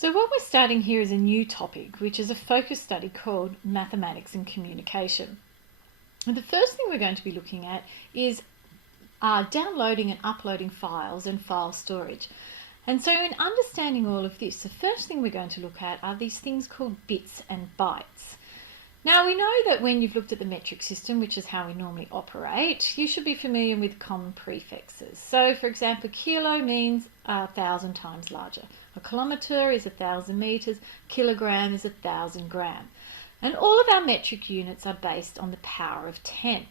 So what we're starting here is a new topic, which is a focus study called Mathematics and Communication. And the first thing we're going to be looking at is downloading and uploading files and file storage. And so in understanding all of this, the first thing we're going to look at are these things called bits and bytes. Now we know that when you've looked at the metric system, which is how we normally operate, you should be familiar with common prefixes. So for example, kilo means 1,000 times larger. A kilometre is 1,000 metres, kilogram is 1,000 gram. And all of our metric units are based on the power of 10.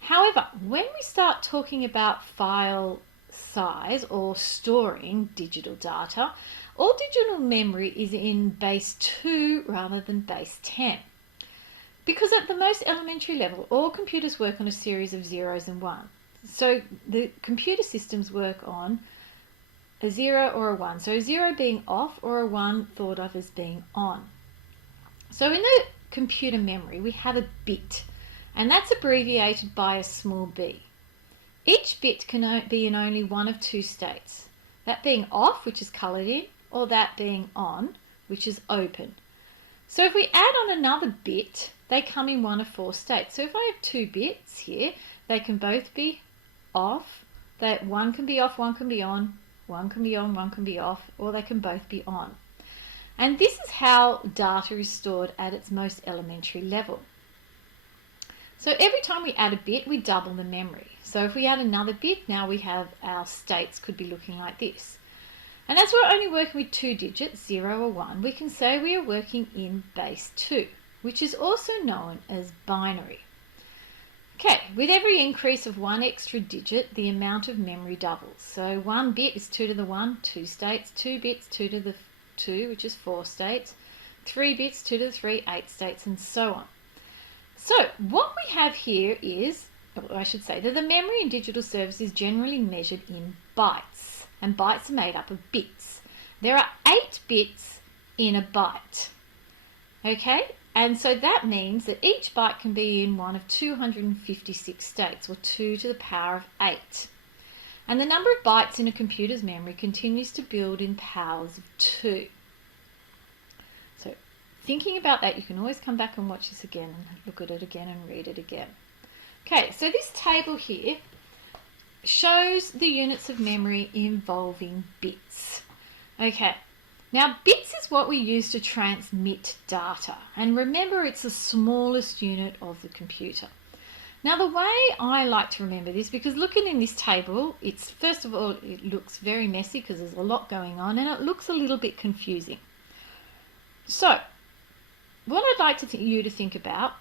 However, when we start talking about file size or storing digital data, all digital memory is in base 2 rather than base 10. Because at the most elementary level, all computers work on a series of zeros and ones. So the computer systems work on a 0 or a 1. So a 0 being off or a 1 thought of as being on. So in the computer memory, we have a bit, and that's abbreviated by a small b. Each bit can be in only one of two states, that being off, which is coloured in, or that being on, which is open. So if we add on another bit, they come in one of four states. So if I have two bits here, they can both be off. That one can be off, one can be on, one can be on, one can be off, or they can both be on. And this is how data is stored at its most elementary level. So every time we add a bit, we double the memory. So if we add another bit, now we have our states could be looking like this. And as we're only working with two digits, 0 or 1, we can say we are working in base 2, which is also known as binary. Okay, with every increase of one extra digit, the amount of memory doubles. So 1 bit is 2 to the 1, 2 states, 2 bits, 2 to the 2, which is 4 states, 3 bits, 2 to the 3, 8 states, and so on. So what we have here is, or I should say, that the memory in digital service is generally measured in bytes, and bytes are made up of bits. There are 8 bits in a byte. Okay, and so that means that each byte can be in one of 256 states, or 2 to the power of 8. And the number of bytes in a computer's memory continues to build in powers of 2. So thinking about that, you can always come back and watch this again and look at it again and read it again. Okay, so this table here shows the units of memory involving bits. Okay, now bits is what we use to transmit data, and remember it's the smallest unit of the computer. Now the way I like to remember this, because looking in this table, it's first of all it looks very messy because there's a lot going on and it looks a little bit confusing. So what I'd like you to think about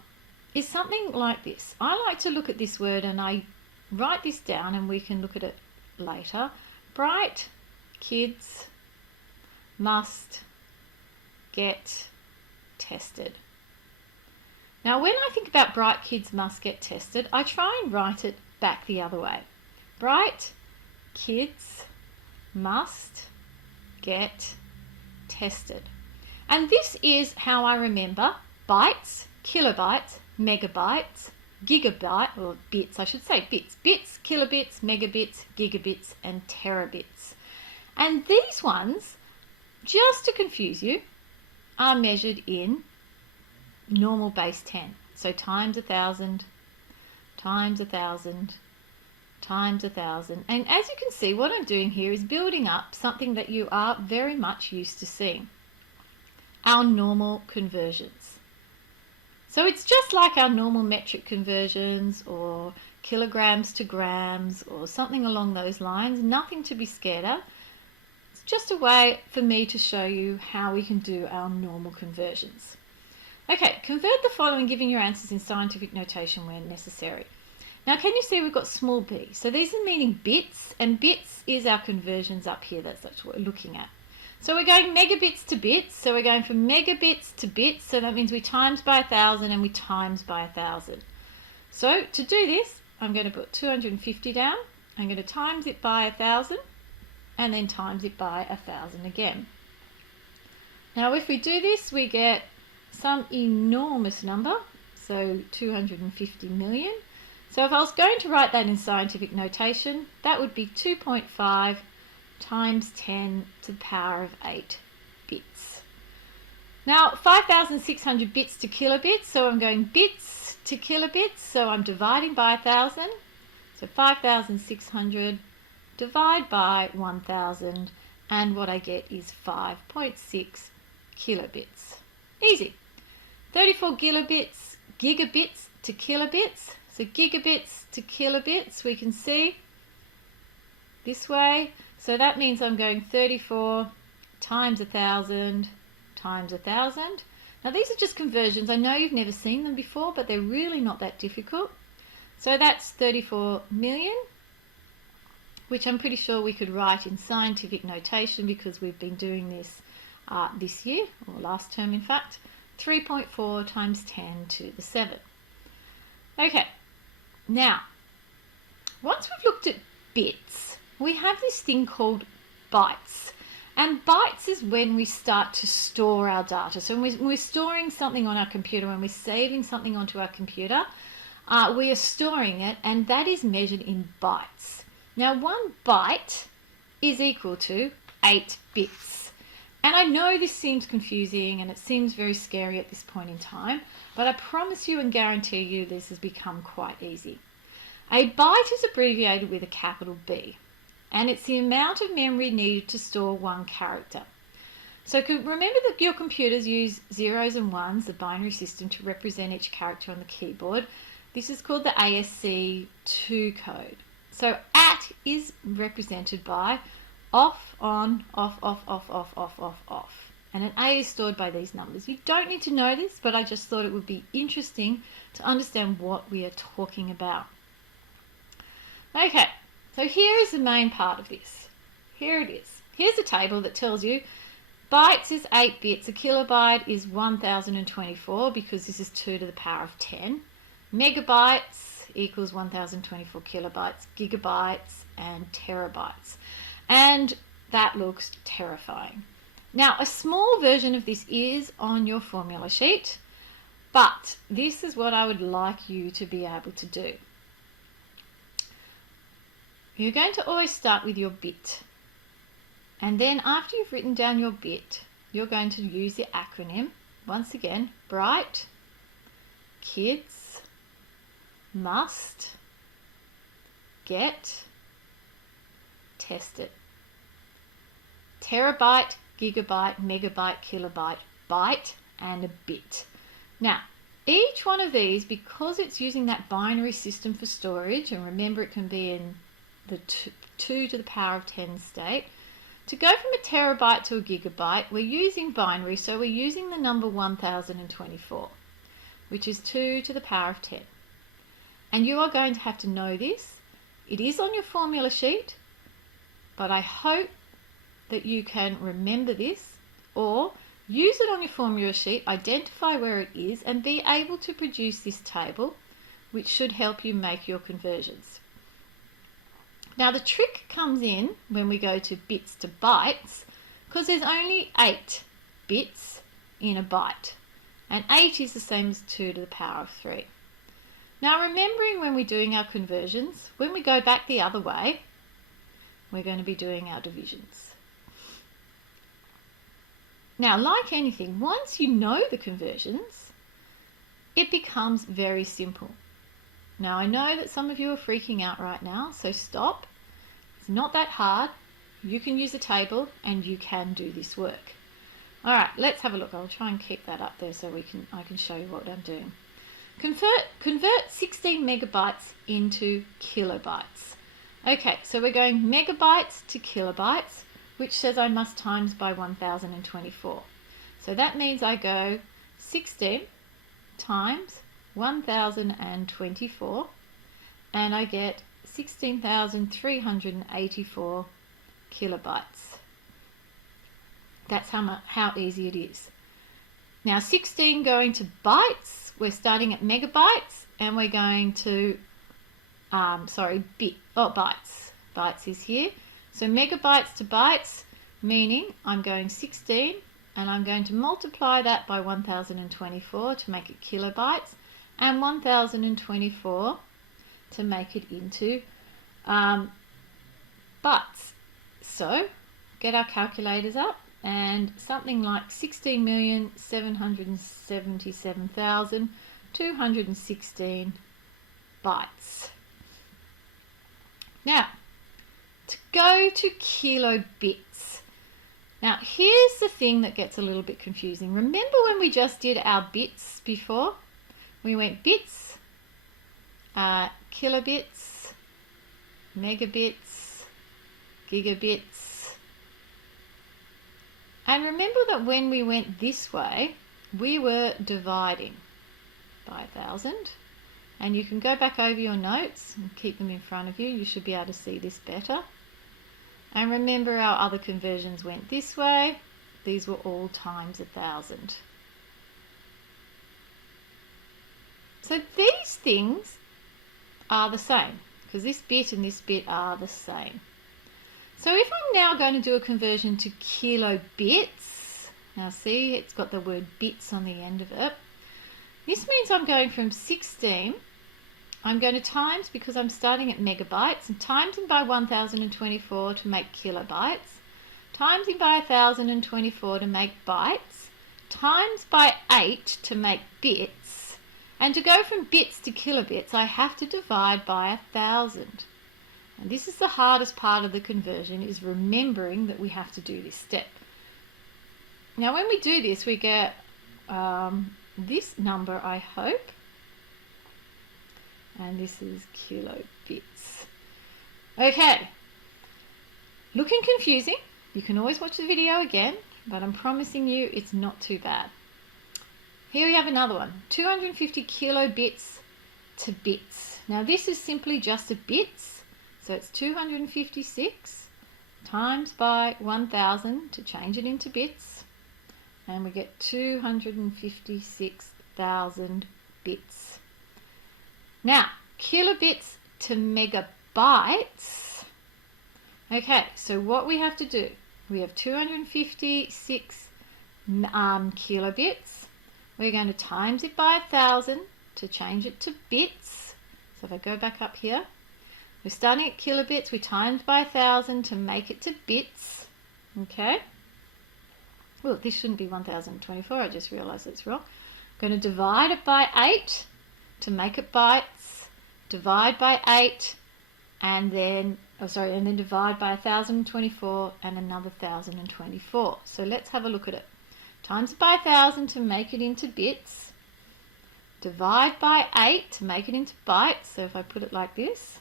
is something like this. I like to look at this word and I write this down and we can look at it later. Bright kids must get tested. Now when I think about bright kids must get tested, I try and write it back the other way. Bright kids must get tested. And this is how I remember bytes, kilobytes, megabytes, gigabyte, or bits, I should say bits. Bits, kilobits, megabits, gigabits, and terabits. And these ones, just to confuse you, are measured in normal base 10. So times 1,000, times 1,000, times 1,000. And as you can see, what I'm doing here is building up something that you are very much used to seeing. Our normal conversions. So it's just like our normal metric conversions or kilograms to grams or something along those lines. Nothing to be scared of. It's just a way for me to show you how we can do our normal conversions. Okay, convert the following, giving your answers in scientific notation where necessary. Now can you see we've got small b? So these are meaning bits, and bits is our conversions up here. That's what we're looking at. So we're going megabits to bits, so we're going from megabits to bits, so that means we times by 1,000 and we times by 1,000. So to do this, I'm going to put 250 down, I'm going to times it by 1,000, and then times it by 1,000 again. Now if we do this, we get some enormous number, so 250 million. So if I was going to write that in scientific notation, that would be 2.5 times 10 to the power of 8 bits. Now 5,600 bits to kilobits, so I'm going bits to kilobits, so I'm dividing by 1,000. So 5,600 divide by 1,000, and what I get is 5.6 kilobits. Easy. 34 gigabits to kilobits. So gigabits to kilobits, we can see this way. So that means I'm going 34 times 1,000 times 1,000. Now these are just conversions. I know you've never seen them before, but they're really not that difficult. So that's 34 million, which I'm pretty sure we could write in scientific notation because we've been doing this this year, or last term in fact. 3.4 times 10 to the 7. Okay, now, once we've looked at bits, we have this thing called bytes. And bytes is when we start to store our data. So when we're storing something on our computer, when we're saving something onto our computer, we are storing it, and that is measured in bytes. Now, 1 byte is equal to 8 bits. And I know this seems confusing and it seems very scary at this point in time, but I promise you and guarantee you this has become quite easy. A byte is abbreviated with a capital B, and it's the amount of memory needed to store one character. So remember that your computers use zeros and ones, the binary system, to represent each character on the keyboard. This is called the ASC2 code. So at is represented by off, on, off, off, off, off, off, off, off. And an A is stored by these numbers. You don't need to know this, but I just thought it would be interesting to understand what we are talking about. Okay, so here is the main part of this. Here it is. Here's a table that tells you bytes is 8 bits, a kilobyte is 1024 because this is 2 to the power of 10. Megabytes equals 1024 kilobytes, gigabytes and terabytes. And that looks terrifying. Now, a small version of this is on your formula sheet, but this is what I would like you to be able to do. You're going to always start with your bit. And then after you've written down your bit, you're going to use the acronym. Once again, bright, kids, must, get, tested. Terabyte, gigabyte, megabyte, kilobyte, byte, and a bit. Now, each one of these, because it's using that binary system for storage, and remember it can be in the 2 to the power of 10 state, to go from a terabyte to a gigabyte, we're using binary, so we're using the number 1024, which is 2 to the power of 10. And you are going to have to know this. It is on your formula sheet, but I hope that you can remember this, or use it on your formula sheet, identify where it is, and be able to produce this table, which should help you make your conversions. Now the trick comes in when we go to bits to bytes, because there's only 8 bits in a byte, and 8 is the same as 2 to the power of 3. Now remembering when we're doing our conversions, when we go back the other way, we're going to be doing our divisions. Now, like anything, once you know the conversions, it becomes very simple. Now, I know that some of you are freaking out right now, so stop. It's not that hard. You can use a table and you can do this work. All right, let's have a look. I'll try and keep that up there so I can show you what I'm doing. Convert 16 megabytes into kilobytes. Okay, so we're going megabytes to kilobytes, which says I must times by 1024. So that means I go 16 times 1024, and I get 16,384 kilobytes. That's how easy it is. Now 16 going to bytes, we're starting at megabytes, and we're going to, bytes. Bytes is here. So megabytes to bytes, meaning I'm going 16 and I'm going to multiply that by 1024 to make it kilobytes, and 1024 to make it into bytes. So get our calculators up. and something like 16,777,216 bytes. Now, to go to kilobits. Now, here's the thing that gets a little bit confusing. Remember when we just did our bits before? We went bits, kilobits, megabits, gigabits. And remember that when we went this way, we were dividing by 1,000. And you can go back over your notes and keep them in front of you. You should be able to see this better. And remember, our other conversions went this way. These were all times 1,000. So these things are the same, because this bit and this bit are the same. So if I'm now going to do a conversion to kilobits, now see, it's got the word bits on the end of it. This means I'm going from 16, I'm going to times, because I'm starting at megabytes, and timesing by 1024 to make kilobytes, timesing by 1024 to make bytes, times by 8 to make bits, and to go from bits to kilobits, I have to divide by 1,000. And this is the hardest part of the conversion, is remembering that we have to do this step. Now when we do this, we get this number, I hope, and this is kilobits. Okay, looking confusing. You can always watch the video again, but I'm promising you it's not too bad. Here we have another one, 250 kilobits to bits. Now this is simply just a bits, so it's 256 times by 1,000 to change it into bits, and we get 256,000 bits. Now, kilobits to megabytes. Okay, so what we have to do, we have 256 kilobits. We're going to times it by 1,000 to change it to bits. So if I go back up here, we're starting at kilobits, we times by 1,000 to make it to bits. Okay. Well, this shouldn't be 1024, I just realized it's wrong. I'm going to divide it by 8 to make it bytes, divide by 8, and then, and then divide by 1024 and another 1024. So let's have a look at it. Times it by 1,000 to make it into bits, divide by 8 to make it into bytes, so if I put it like this,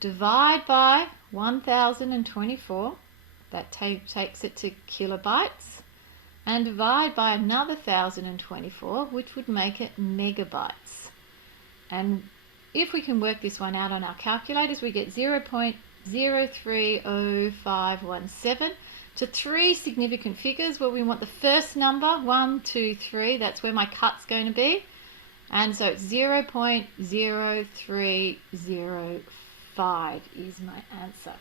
divide by 1024, that takes it to kilobytes, and divide by another 1024, which would make it megabytes. And if we can work this one out on our calculators, we get 0.030517 to 3 significant figures where we want the first number, 1, 2, 3, that's where my cut's going to be. And so it's 0.0305 is my answer.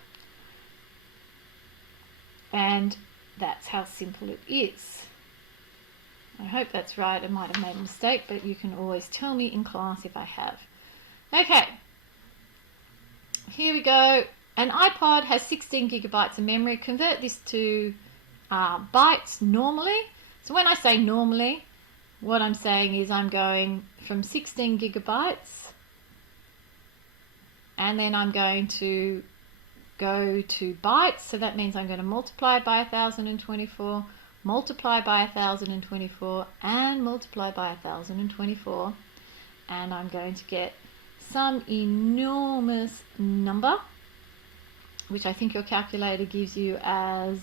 And that's how simple it is. I hope that's right. I might have made a mistake, but you can always tell me in class if I have. Okay, here we go. An iPod has 16 gigabytes of memory. Convert this to bytes normally. So when I say normally, what I'm saying is I'm going from 16 gigabytes and then I'm going to go to bytes. So that means I'm going to multiply by 1024, multiply by 1024, and multiply by 1024. And I'm going to get some enormous number, which I think your calculator gives you as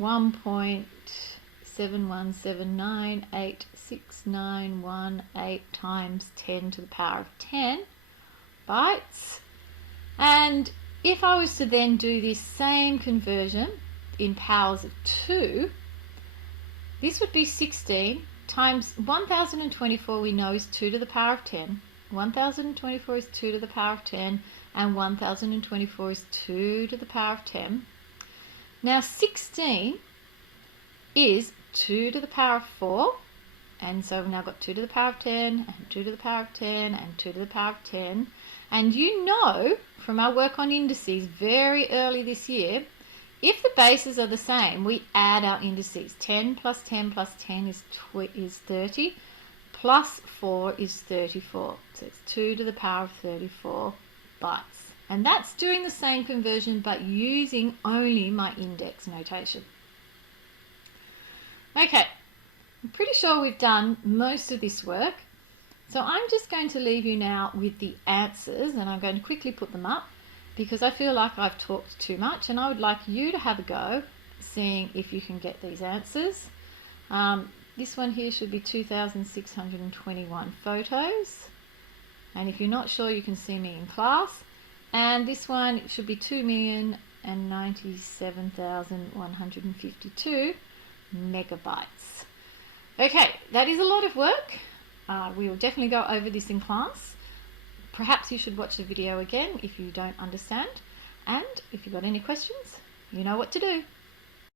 1.717986918 times 10 to the power of 10 bytes. And if I was to then do this same conversion in powers of 2, this would be 16 times 1024 we know is 2 to the power of 10. 1024 is 2 to the power of 10, and 1024 is 2 to the power of 10. Now 16 is 2 to the power of 4, and so we've now got 2 to the power of 10, and 2 to the power of 10, and 2 to the power of 10. And you know from our work on indices very early this year, If the bases are the same, we add our indices. 10 plus 10 plus 10 is 30, plus 4 is 34. So it's 2 to the power of 34 bytes. And that's doing the same conversion but using only my index notation. Okay, I'm pretty sure we've done most of this work. So I'm just going to leave you now with the answers, and I'm going to quickly put them up because I feel like I've talked too much, and I would like you to have a go seeing if you can get these answers. This one here should be 2,621 photos, and if you're not sure, you can see me in class. And this one should be 2,097,152 megabytes. Okay, that is a lot of work. We will definitely go over this in class. Perhaps you should watch the video again if you don't understand. And if you've got any questions, you know what to do.